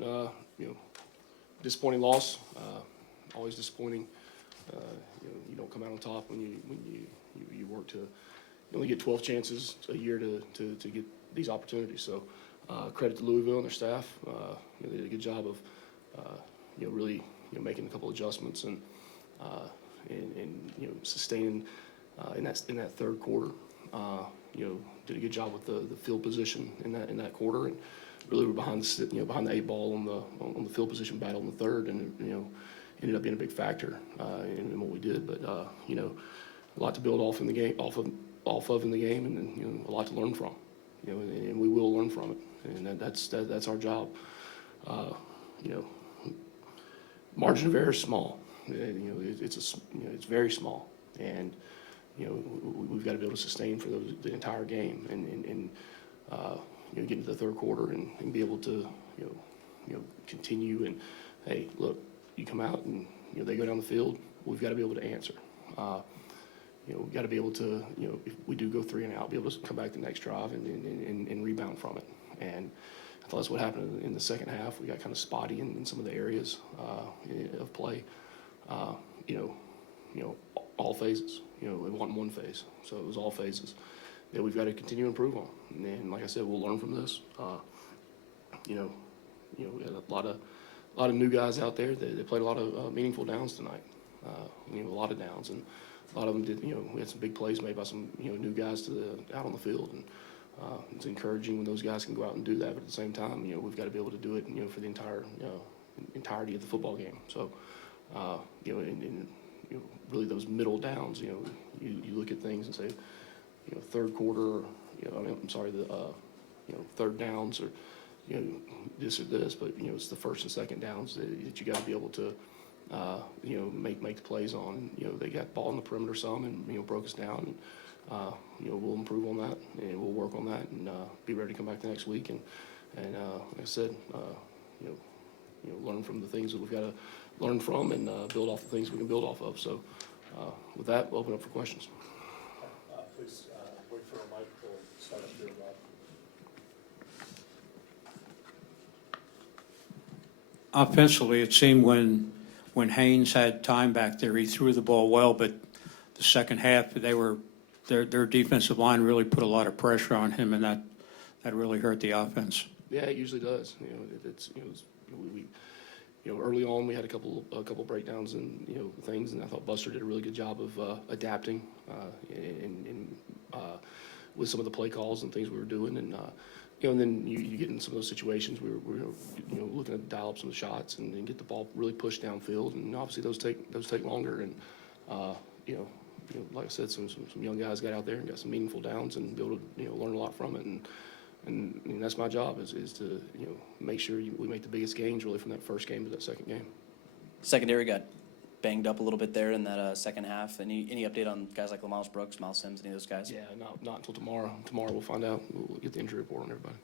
tonight. Disappointing loss. Always disappointing. You don't come out on top when you work to. You only get 12 chances a year to get these opportunities. So credit to Louisville and their staff. They did a good job of really making a couple adjustments and sustaining in that third quarter. Did a good job with the field position in that quarter, and really were behind the 8 ball on the field position battle in the third, and ended up being a big factor in what we did. But a lot to build off in the game, off of in the game, and a lot to learn from. And we will learn from it, and that's our job. Margin of error is small. It's very small, and we've got to be able to sustain for the entire game, and get into the third quarter and be able to continue. And hey, look, you come out and they go down the field, we've got to be able to answer. We've got to be able to, if we do go 3 and out, be able to come back the next drive and rebound from it. And I thought that's what happened in the second half. We got kind of spotty in some of the areas of play. All phases. It wasn't one phase, so it was all phases that we've got to continue to improve on. And like I said, we'll learn from this. We had a lot of new guys out there. They played a lot of meaningful downs tonight. A lot of downs, and a lot of them did. We had some big plays made by some new guys out on the field, and it's encouraging when those guys can go out and do that. But at the same time, we've got to be able to do it, for the entirety of the football game. So, really those middle downs, you look at things and say, third quarter, third downs or, this or this, but, it's the first and second downs that you got to be able to, make the plays on. They got ball in the perimeter some and, broke us down. And, we'll improve on that and we'll work on that and be ready to come back the next week. And like I said, learn from the things that we've got to learn from and build off the things we can build off of. So with that, we'll open up for questions. Please wait for a mic. We'll start up here, Rob. Offensively, it seemed when Haynes had time back there, he threw the ball well, but the second half, their defensive line really put a lot of pressure on him, and that really hurt the offense. Yeah, it usually does. Early on we had a couple breakdowns and things, and I thought Buster did a really good job of adapting and with some of the play calls and things we were doing, and and then you get in some of those situations where we're looking to dial up some shots and get the ball really pushed downfield, and obviously those take longer, and like I said, some young guys got out there and got some meaningful downs and be able to learn a lot from it, and that's my job is to make sure we make the biggest gains really from that first game to that second game. Secondary got banged up a little bit there in that second half. Any update on guys like Lamals Brooks, Miles Sims, any of those guys? Yeah, not until tomorrow. Tomorrow we'll find out. We'll get the injury report on everybody.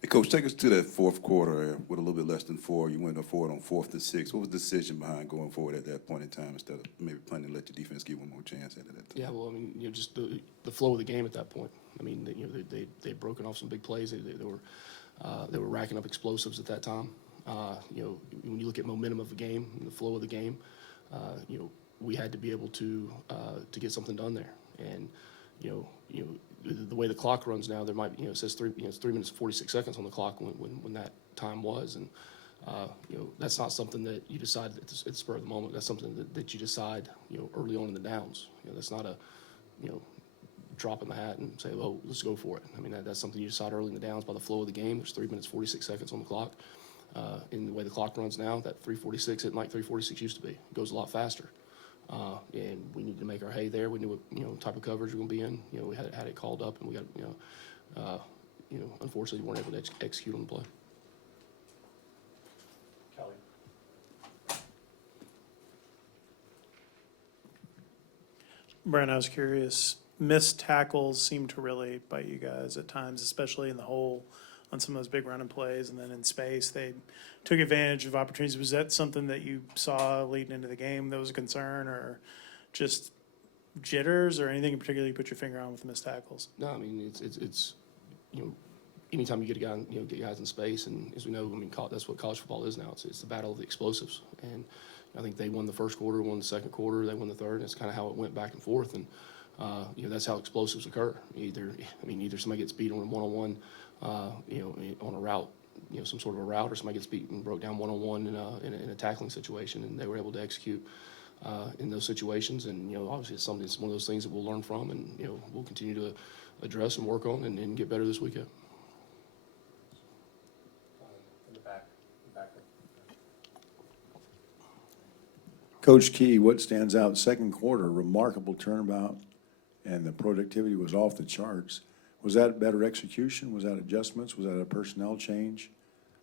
Hey, Coach, take us to that fourth quarter with a little bit less than 4. You went forward on 4th and 6. What was the decision behind going forward at that point in time instead of maybe planning to let your defense get one more chance at that time? Yeah, well, just the flow of the game at that point. They'd broken off some big plays. They were racking up explosives at that time. When you look at momentum of the game and the flow of the game, we had to be able to get something done there. And the way the clock runs now, there might it says 3 minutes and 46 seconds on the clock when that time was, and that's not something that you decide at the spur of the moment. That's something that you decide early on in the downs. That's not a drop in the hat and say, oh, let's go for it. That's something you decide early in the downs by the flow of the game. There's 3 minutes 46 seconds on the clock. In the way the clock runs now, that 3:46 isn't like 3:46 used to be. It goes a lot faster. And we need to make our hay there. We knew what type of coverage we're going to be in. We had it called up, and we got unfortunately we weren't able to execute on the play. Kelly. Brent, I was curious. Missed tackles seem to really bite you guys at times, especially in the hole on some of those big running plays, and then in space they took advantage of opportunities. Was that something that you saw leading into the game that was a concern, or just jitters or anything in particular you put your finger on with missed tackles? No, I mean, it's you know, anytime you get a guy, get guys in space, and as we know, I mean, that's what college football is now. It's the battle of the explosives, and I think they won the first quarter, won the second quarter, they won the third, and it's kind of how it went back and forth, and that's how explosives occur. Either somebody gets beat on a one-on-one, on a route, some sort of a route, or somebody gets beat and broke down one-on-one in a tackling situation, and they were able to execute in those situations. And obviously it's one of those things that we'll learn from, and we'll continue to address and work on and get better this weekend. In the back. Coach Key, what stands out? Second quarter, remarkable turnabout, and the productivity was off the charts. Was that better execution? Was that adjustments? Was that a personnel change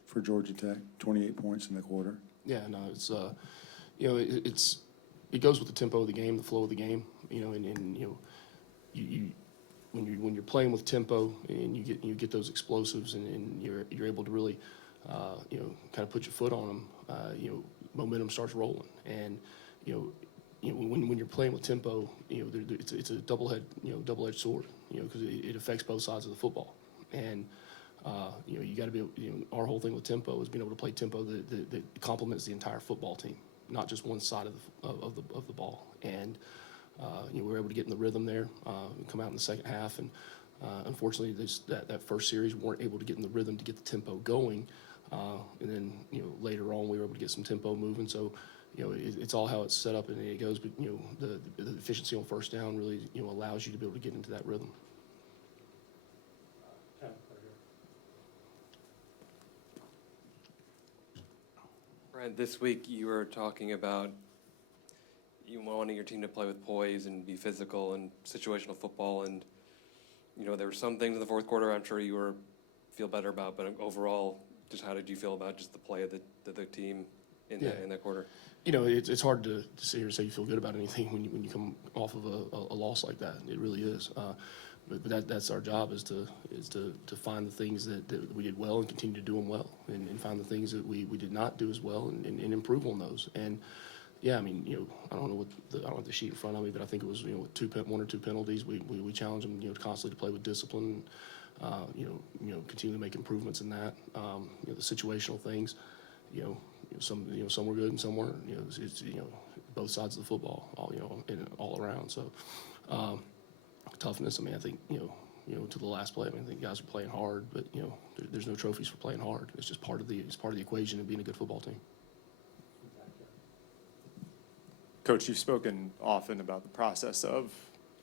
for Georgia Tech? 28 points in the quarter. Yeah, no, it's it goes with the tempo of the game, the flow of the game. When you're playing with tempo and you get those explosives and you're able to really kind of put your foot on them, momentum starts rolling. And when you're playing with tempo, it's a double-edged sword, because it affects both sides of the football. And you got to be our whole thing with tempo is being able to play tempo that complements the entire football team, not just one side of the ball. And we were able to get in the rhythm there, and come out in the second half. And unfortunately, that first series we weren't able to get in the rhythm to get the tempo going. And then later on we were able to get some tempo moving. So it's all how it's set up and it goes. But the efficiency on first down really allows you to be able to get into that rhythm. Ken, right here. Brent, this week you were talking about you wanting your team to play with poise and be physical and situational football, and there were some things in the fourth quarter I'm sure you feel better about, but overall, just how did you feel about just the play of the team in that quarter? It's hard to sit here and say you feel good about anything when you come off of a loss like that. It really is. But that's our job is to find the things that we did well and continue to do them well, and find the things that we did not do as well and improve on those. And yeah, I mean, I don't have the sheet in front of me, but I think it was one or two penalties. We challenge them constantly to play with discipline. Continue to make improvements in that. The situational things, some were good and some weren't. It's both sides of the football, all around. So toughness. I mean, I think to the last play. I think guys are playing hard, but there's no trophies for playing hard. It's just part of the equation of being a good football team. Coach, you've spoken often about the process of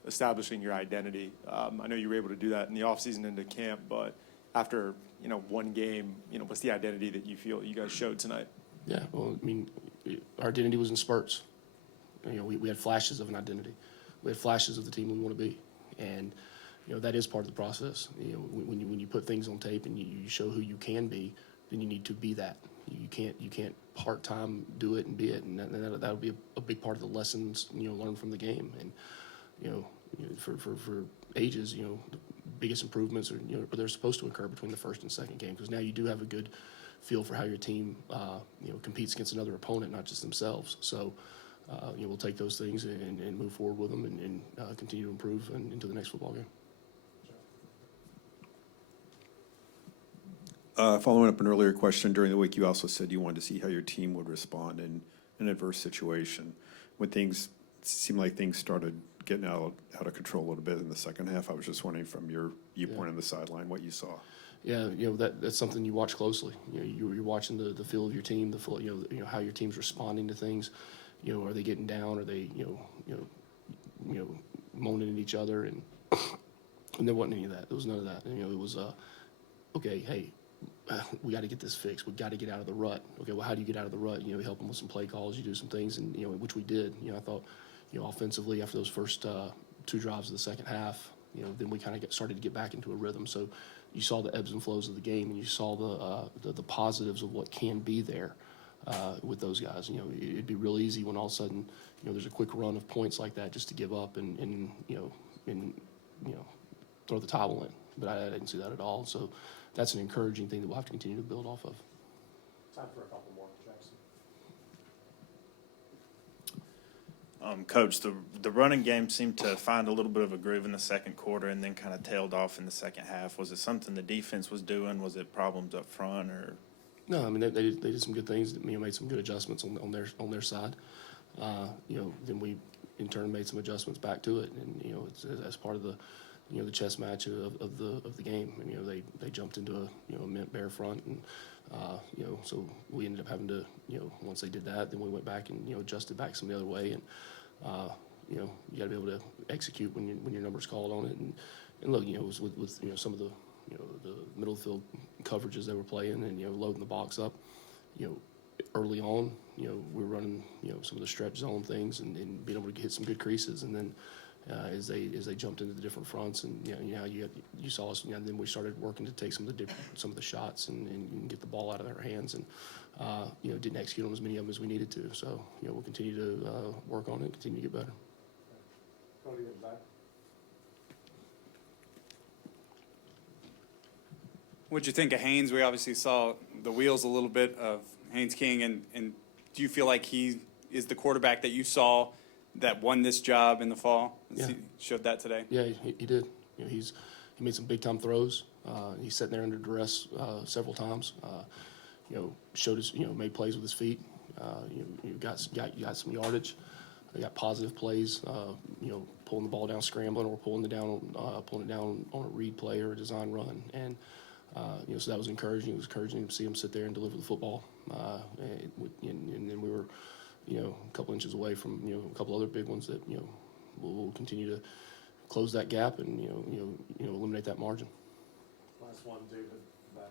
establishing your identity. I know you were able to do that in the offseason into camp, but after one game, what's the identity that you feel you guys showed tonight? Yeah, well, I mean, our identity was in spurts. We had flashes of an identity. We had flashes of the team we want to be, and that is part of the process. When you put things on tape and you show who you can be, then you need to be that. You can't part-time do it and be it, and that'll be a big part of the lessons learned from the game. And for ages, the biggest improvements are they're supposed to occur between the first and second game, because now you do have a good feel for how your team competes against another opponent, not just themselves. So we'll take those things and move forward with them and continue to improve into the next football game. Following up an earlier question, during the week you also said you wanted to see how your team would respond in an adverse situation. When things seemed like things started getting out of control a little bit in the second half, I was just wondering from your viewpoint on the sideline what you saw. Yeah, that's something you watch closely. You're watching the feel of your team, how your team's responding to things. Are they getting down? Are they moaning at each other? And there wasn't any of that. There was none of that. It was okay. Hey, we got to get this fixed. We got to get out of the rut. Okay, well, how do you get out of the rut? You help them with some play calls. You do some things, and which we did. I thought, offensively after those first two drives of the second half, then we kind of started to get back into a rhythm. So you saw the ebbs and flows of the game, and you saw the positives of what can be there with those guys. It'd be real easy when all of a sudden there's a quick run of points like that just to give up and throw the towel in. But I didn't see that at all. So that's an encouraging thing that we'll have to continue to build off of. Time for a couple more, Jackson. Coach, the running game seemed to find a little bit of a groove in the second quarter and then kind of tailed off in the second half. Was it something the defense was doing? Was it problems up front, or? No, I mean, they did some good things. Made some good adjustments on their side. Then we in turn made some adjustments back to it, and it's as part of the the chess match of the game. And they jumped into a mint bear front, and so we ended up having to once they did that, then we went back and adjusted back some the other way, and you got to be able to execute when your number's called on it, and look, it was with some of the the middle field coverages they were playing, and loading the box up, early on, we were running some of the stretch zone things, and being able to hit some good creases, and then as they jumped into the different fronts, and you saw us, and then we started working to take some of the shots and get the ball out of their hands, and didn't execute on as many of them as we needed to. So we'll continue to work on it, continue to get better. Cody in the back. What'd you think of Haynes? We obviously saw the wheels a little bit of Haynes King, and do you feel like he is the quarterback that you saw that won this job in the fall? Yeah. He showed that today. Yeah, he did. He made some big time throws. He's sitting there under duress several times. Showed his made plays with his feet. Got some yardage. They got positive plays. Pulling the ball down, scrambling, or pulling it down on a read play or a design run. And so that was encouraging. It was encouraging to see him sit there and deliver the football. And then we were, a couple inches away from a couple other big ones that we'll continue to close that gap and eliminate that margin. Last one, David, back.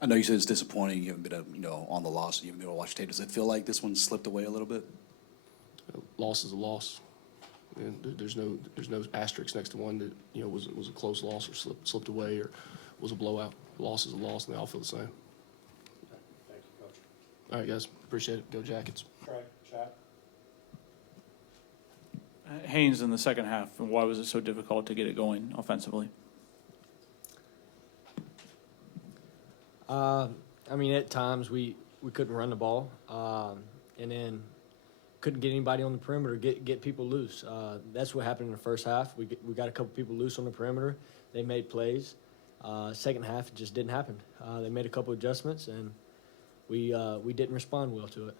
I know you said it's disappointing. You haven't been, on the loss. You haven't been able to watch tape. Does it feel like this one slipped away a little bit? Loss is a loss. And there's no asterisk next to one that was a close loss or slipped away or was a blowout. Loss is a loss, and they all feel the same. Okay. Thank you, Coach. All right, guys, appreciate it. Go Jackets. Trey, chat. Haynes in the second half, and why was it so difficult to get it going offensively? At times we couldn't run the ball, and then couldn't get anybody on the perimeter, get people loose. That's what happened in the first half. We got a couple people loose on the perimeter. They made plays. Second half, it just didn't happen. They made a couple adjustments, and we didn't respond well to it.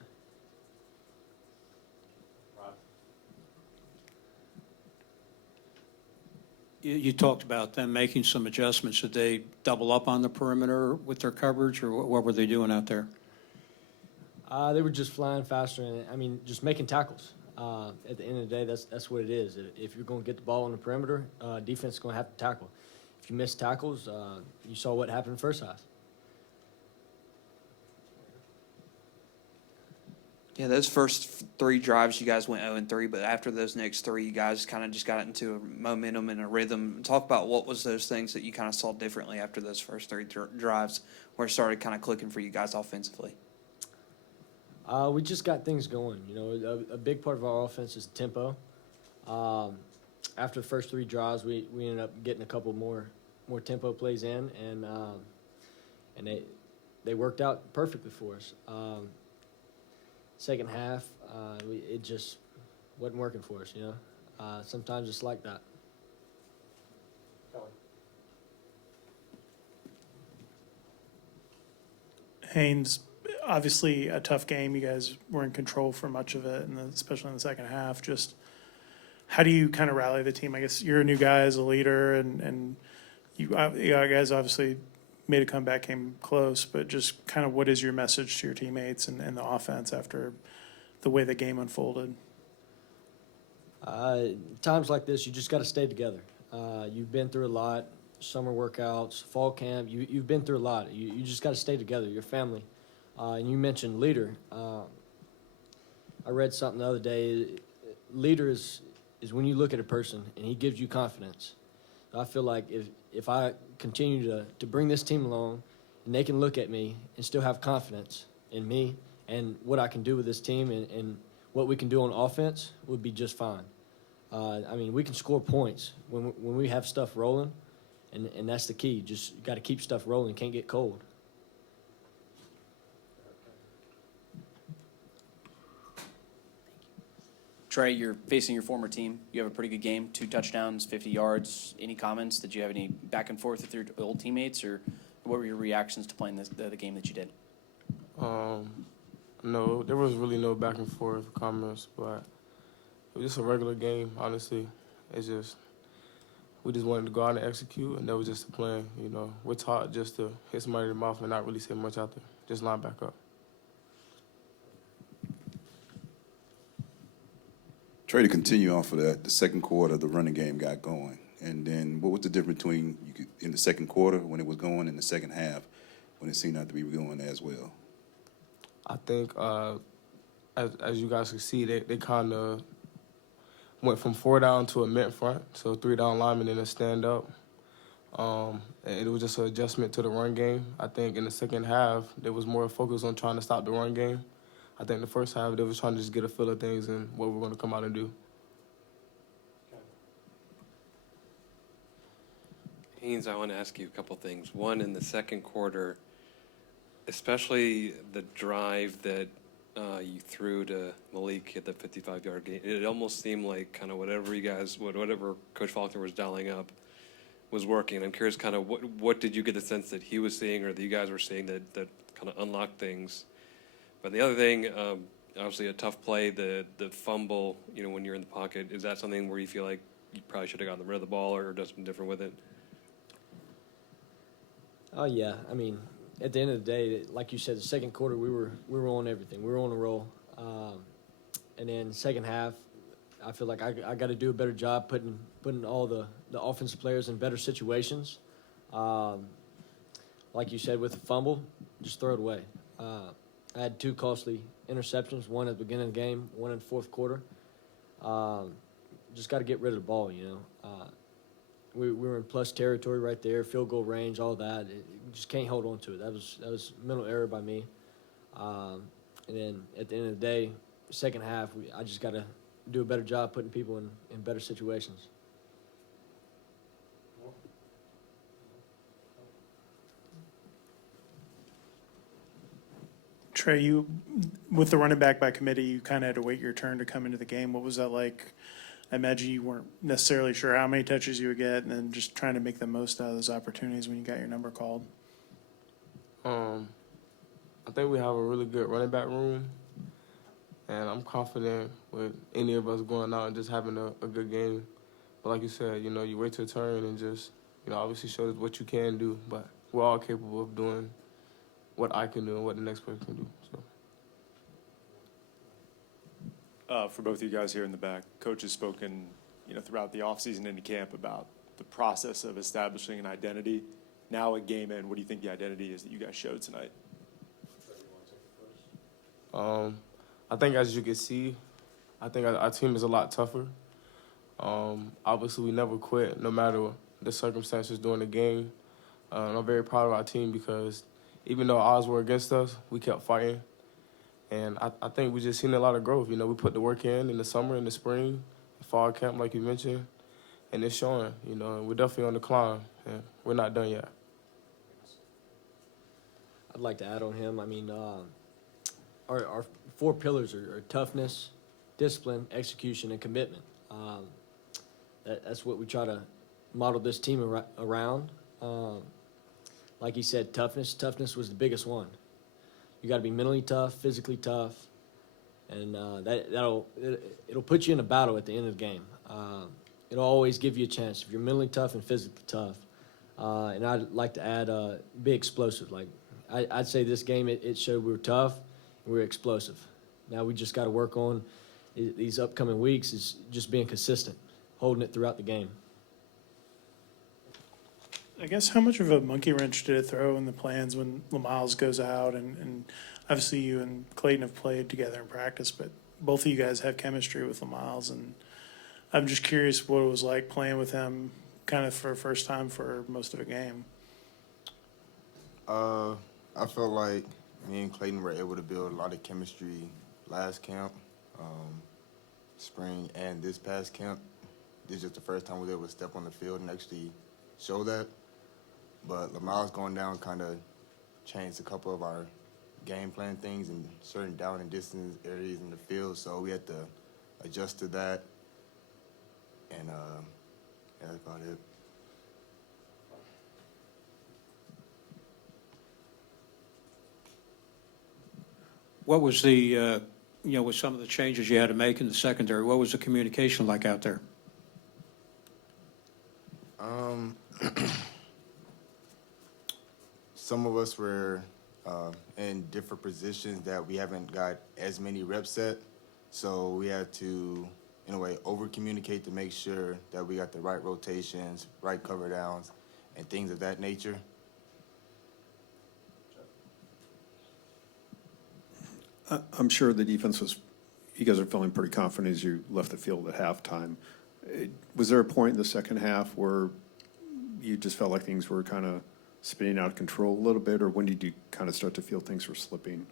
You talked about them making some adjustments. Did they double up on the perimeter with their coverage, or what were they doing out there? They were just flying faster, and just making tackles. At the end of the day, that's what it is. If you're going to get the ball on the perimeter, defense is going to have to tackle. If you miss tackles, you saw what happened in the first half. Yeah, those first three drives, you guys went 0-3, but after those next three, you guys kind of just got into a momentum and a rhythm. Talk about what was those things that you kind of saw differently after those first three drives where it started kind of clicking for you guys offensively. We just got things going. A big part of our offense is tempo. After the first three drives, we ended up getting a couple more tempo plays in, and they worked out perfectly for us. Second half, it just wasn't working for us. Sometimes it's like that. Haynes, obviously a tough game. You guys were in control for much of it, and especially in the second half. Just how do you kind of rally the team? I guess you're a new guy as a leader, and you guys obviously made a comeback, came close, but just kind of what is your message to your teammates and the offense after the way the game unfolded? Times like this, you just got to stay together. You've been through a lot, summer workouts, fall camp. You've been through a lot. You just got to stay together, your family. And you mentioned leader. I read something the other day. Leader is when you look at a person and he gives you confidence. I feel like if I continue to bring this team along and they can look at me and still have confidence in me and what I can do with this team and what we can do on offense would be just fine. We can score points when we have stuff rolling, and that's the key. Just got to keep stuff rolling. Can't get cold. Trey, you're facing your former team. You have a pretty good game, 2 touchdowns, 50 yards. Any comments? Did you have any back and forth with your old teammates, or what were your reactions to playing the game that you did? No, there was really no back and forth comments, but it was just a regular game, honestly. It's just, we just wanted to go out and execute, and that was just the plan, you know. We're taught just to hit somebody in the mouth and not really say much out there, just line back up. Trey, to continue off of that, the second quarter, the running game got going. And then what was the difference between in the second quarter when it was going and the second half when it seemed not to be going as well? I think, as you guys can see, they kind of went from 4 down to a mint front, so 3 down linemen and a stand up. And it was just an adjustment to the run game. I think in the second half, there was more focus on trying to stop the run game. I think the first half, they was trying to just get a feel of things and what we're going to come out and do. Haynes, I want to ask you a couple things. One, in the second quarter, especially the drive that you threw to Malik at the 55-yard gain, it almost seemed like kind of whatever Coach Faulkner was dialing up was working. I'm curious, kind of what did you get the sense that he was seeing or that you guys were seeing that kind of unlocked things? But the other thing, obviously a tough play, the fumble, you know, when you're in the pocket, is that something where you feel like you probably should have gotten rid of the ball or done something different with it? Oh yeah, I mean, at the end of the day, like you said, the second quarter we were on everything. We were on a roll, and then second half, I feel like I got to do a better job putting all the offensive players in better situations. Like you said, with the fumble, just throw it away. I had 2 costly interceptions, one at the beginning of the game, one in the fourth quarter. Just got to get rid of the ball, you know. We were in plus territory right there, field goal range, all that. You just can't hold on to it. That was mental error by me. And then at the end of the day, second half, I just got to do a better job putting people in better situations. Trey, you, with the running back by committee, you kind of had to wait your turn to come into the game. What was that like? I imagine you weren't necessarily sure how many touches you would get, and then just trying to make the most out of those opportunities when you got your number called. I think we have a really good running back room, and I'm confident with any of us going out and just having a good game. But like you said, you know, you wait your turn and just, you know, obviously show us what you can do. But we're all capable of doing what I can do and what the next person can do. So. For both of you guys here in the back, Coach has spoken, you know, throughout the offseason into camp about the process of establishing an identity. Now at game end, what do you think the identity is that you guys showed tonight? I think as you can see, I think our team is a lot tougher. Obviously, we never quit, no matter the circumstances during the game. I'm very proud of our team because even though odds were against us, we kept fighting. And I think we just seen a lot of growth. You know, we put the work in the summer, in the spring, fall camp, like you mentioned, and it's showing. You know, and we're definitely on the climb, and we're not done yet. I'd like to add on him. I mean, our 4 pillars are toughness, discipline, execution, and commitment. That's what we try to model this team around. Like he said, toughness. Toughness was the biggest one. You got to be mentally tough, physically tough, and it'll put you in a battle at the end of the game. It'll always give you a chance if you're mentally tough and physically tough. And I'd like to add be explosive. Like I'd say this game it showed we were tough, and we were explosive. Now we just got to work on these upcoming weeks is just being consistent, holding it throughout the game. I guess how much of a monkey wrench did it throw in the plans when Lamiles goes out? And obviously you and Clayton have played together in practice, but both of you guys have chemistry with Lamiles. And I'm just curious what it was like playing with him kind of for the first time for most of a game. I felt like me and Clayton were able to build a lot of chemistry last camp, spring, and this past camp. This is just the first time we were able to step on the field and actually show that. But Lamiles going down kind of changed a couple of our game plan things in certain down and distance areas in the field, so we had to adjust to that, and yeah, that's about it. What was the, with some of the changes you had to make in the secondary, what was the communication like out there? Some of us were in different positions that we haven't got as many reps at, so we had to, in a way, over-communicate to make sure that we got the right rotations, right cover downs, and things of that nature. I'm sure the defense was, you guys are feeling pretty confident as you left the field at halftime. Was there a point in the second half where you just felt like things were kind of spinning out of control a little bit, or when did you kind of start to feel things were slipping?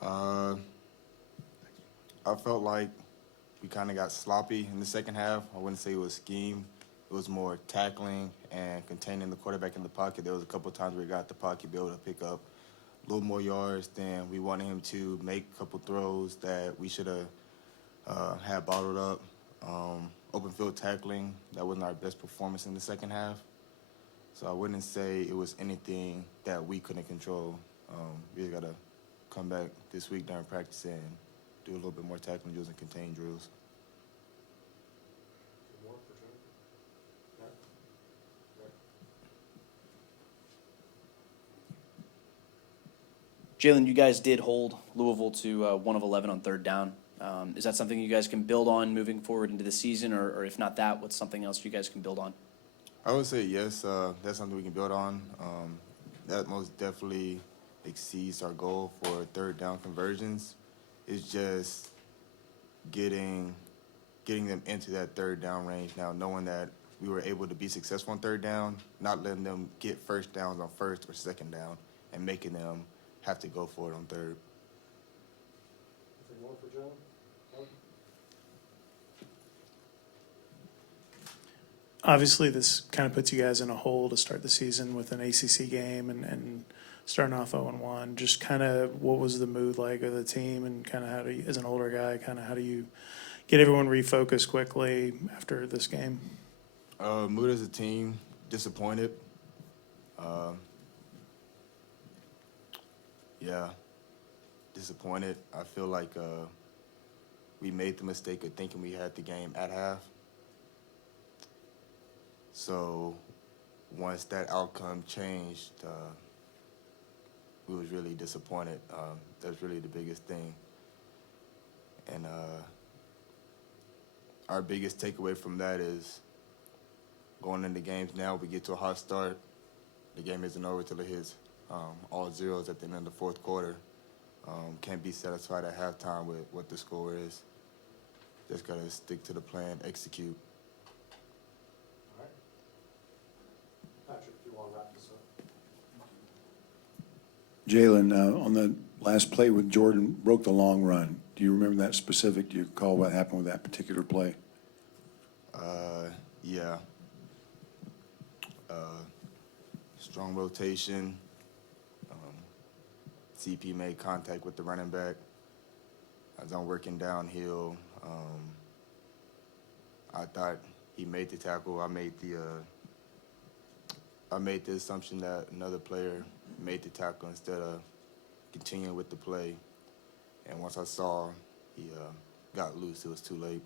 I felt like we kind of got sloppy in the second half. I wouldn't say it was scheme. It was more tackling and containing the quarterback in the pocket. There was a couple of times where he got the pocket, be able to pick up a little more yards than we wanted him to, make a couple throws that we should have had bottled up. Open field tackling, that wasn't our best performance in the second half. So I wouldn't say it was anything that we couldn't control. We just got to come back this week during practice and do a little bit more tackling drills and contain drills. Jaylon, you guys did hold Louisville to 1 of 11 on third down. Is that something you guys can build on moving forward into the season, or if not that, what's something else you guys can build on? I would say yes, that's something we can build on. That most definitely exceeds our goal for third down conversions. It's just getting them into that third down range now, knowing that we were able to be successful on third down, not letting them get first downs on first or second down, and making them have to go for it on third. Anything more for Jaylon? Obviously, this kind of puts you guys in a hole to start the season with an ACC game and starting off 0-1. Just kind of what was the mood like of the team, and kind of how do you, as an older guy, kind of how do you get everyone refocused quickly after this game? Mood as a team, disappointed. Yeah, disappointed. I feel like we made the mistake of thinking we had the game at half. So once that outcome changed, we was really disappointed. That's really the biggest thing. And our biggest takeaway from that is going into games now, we get to a hot start. The game isn't over till it hits all zeros at the end of the fourth quarter. Can't be satisfied at halftime with what the score is. Just got to stick to the plan, execute. Patrick, if you want to wrap this up. Jaylon, on the last play with Jordan, broke the long run. Do you remember that specific? Do you recall what happened with that particular play? Yeah. Strong rotation. CP made contact with the running back. As I'm working downhill, I thought he made the tackle. I made the assumption that another player made the tackle instead of continuing with the play. And once I saw he got loose, it was too late.